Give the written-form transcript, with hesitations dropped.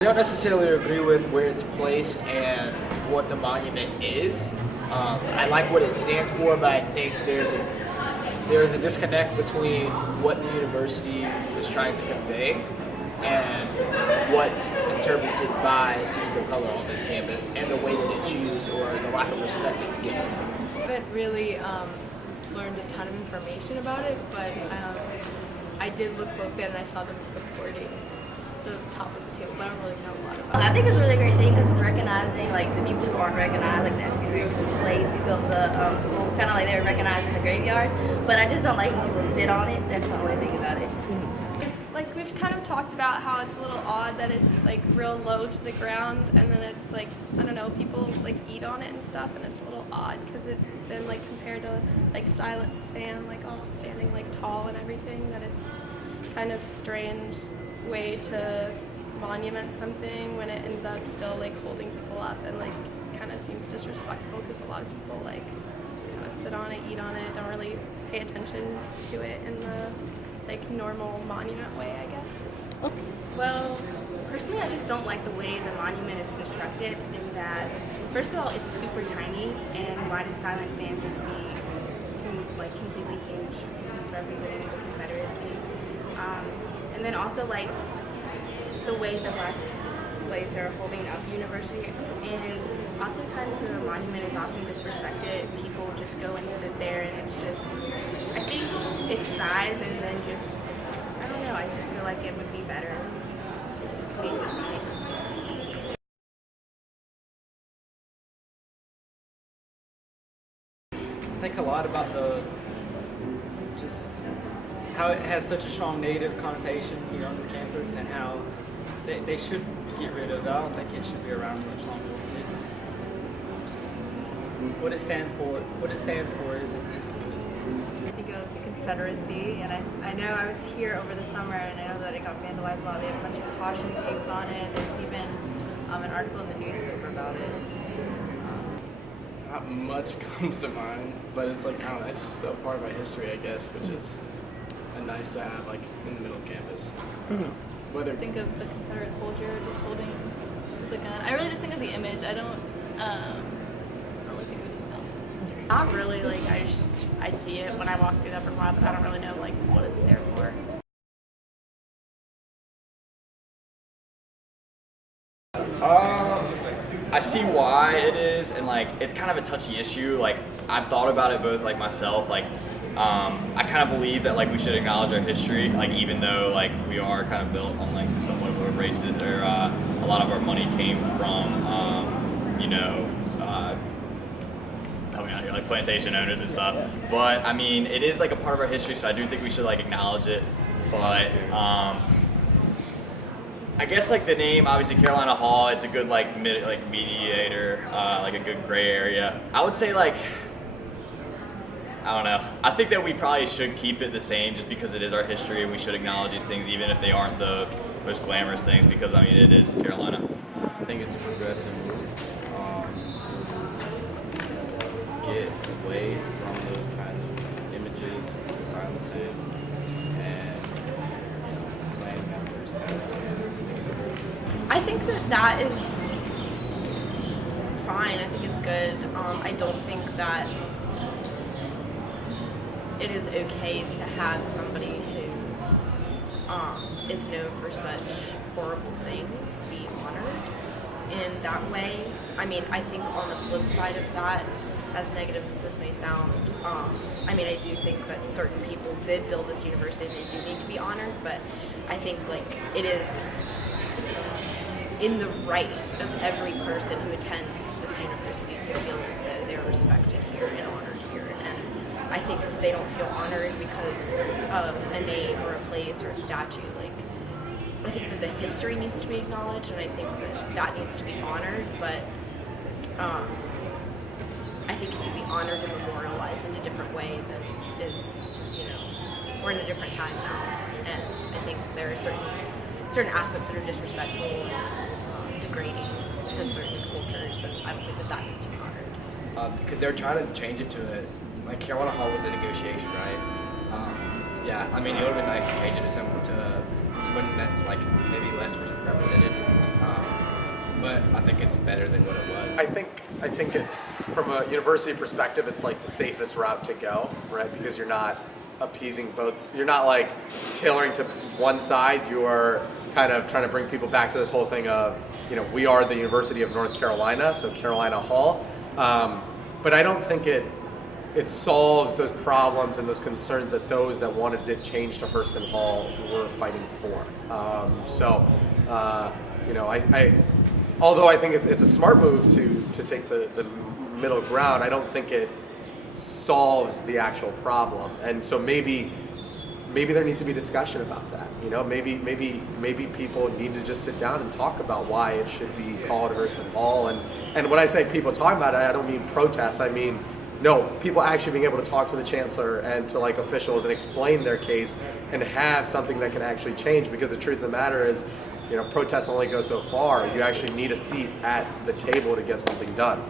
I don't necessarily agree with where it's placed and what the monument is. I like what it stands for, but I think there's a disconnect between what the university is trying to convey and what's interpreted by students of color on this campus and the way that it's used or the lack of respect it's given. I haven't really learned a ton of information about it, but I did look closely at it and I saw them supporting the top of the table, but I don't really know a lot about it. I think it's a really great thing because it's recognizing like the people who aren't recognized, like the African Americans and the slaves who built the school, kind of like they were recognized in the graveyard. But I just don't like when people sit on it. That's the only thing about it. Like we've kind of talked about how it's a little odd that it's like real low to the ground and then it's like, I don't know, people like eat on it and stuff and it's a little odd because it then like compared to like silent stand, like all standing like tall and everything, that it's kind of strange way to monument something when it ends up still like holding people up and like kind of seems disrespectful because a lot of people like just kind of sit on it, eat on it, don't really pay attention to it in the like normal monument way, I guess. Well, personally, I just don't like the way the monument is constructed in that, first of all, it's super tiny, and why does silent sand get to be completely huge? It's representing the Confederacy. And then also like the way the black slaves are holding up the university, and oftentimes the monument is often disrespected. People just go and sit there and it's just, I think its size and then just, I don't know, I just feel like it would be better made differently. I think a lot about just how it has such a strong negative connotation here on this campus and how they should get rid of it. I don't think it should be around much longer. It's what it stands for. What it stands for isn't good. I think of the Confederacy, and I know I was here over the summer, and I know that it got vandalized a lot. They had a bunch of caution tapes on it. There's even an article in the newspaper about it. Not much comes to mind, but it's like, I don't know, it's just a part of my history, I guess, which is nice to have like in the middle of campus. Whether Think of the Confederate soldier just holding the gun. I really just think of the image. I don't really think of anything else. Not really, like I see it when I walk through the upper quad, but I don't really know like what it's there for. I see why it is, and like it's kind of a touchy issue. Like I've thought about it both, like myself, like I kind of believe that like we should acknowledge our history, like even though like we are kind of built on like somewhat of a racist, or a lot of our money came from helping out here, like plantation owners and stuff. But I mean, it is like a part of our history, so I do think we should like acknowledge it. But I guess like the name, obviously Carolina Hall, it's a good like mediator, like a good gray area. I would say like, I don't know. I think that we probably should keep it the same just because it is our history and we should acknowledge these things even if they aren't the most glamorous things, because I mean it is Carolina. I think it's a progressive move to get away from those kind of images, from silence it, and claim members past. I think that is fine. I think it's good. I don't think that it is okay to have somebody who is known for such horrible things be honored in that way. I mean, I think on the flip side of that, as negative as this may sound, I mean, I do think that certain people did build this university and they do need to be honored, but I think like it is in the right of every person who attends this university to feel as though they're respected here and honored here. And I think if they don't feel honored because of a name or a place or a statue, like I think that the history needs to be acknowledged, and I think that needs to be honored. But I think it could be honored and memorialized in a different way than is, we're in a different time now, and I think there are certain aspects that are disrespectful and degrading to certain cultures, and I don't think that needs to be honored. Because they're trying to change it to like Carolina Hall was a negotiation, right? Yeah, I mean, it would have been nice to change it to someone that's like maybe less represented. But I think it's better than what it was. I think it's, from a university perspective, it's like the safest route to go, right? Because you're not appeasing both. You're not like tailoring to one side. You are kind of trying to bring people back to this whole thing of, we are the University of North Carolina, so Carolina Hall. But I don't think it solves those problems and those concerns that those that wanted it changed to Hurston Hall were fighting for. Although I think it's a smart move to take the middle ground, I don't think it solves the actual problem. And so maybe there needs to be discussion about that. Maybe people need to just sit down and talk about why it should be called Hurston Hall. And when I say people talk about it, I don't mean protests. I mean, no, people actually being able to talk to the chancellor and to like officials and explain their case and have something that can actually change. Because the truth of the matter is, protests only go so far. You actually need a seat at the table to get something done.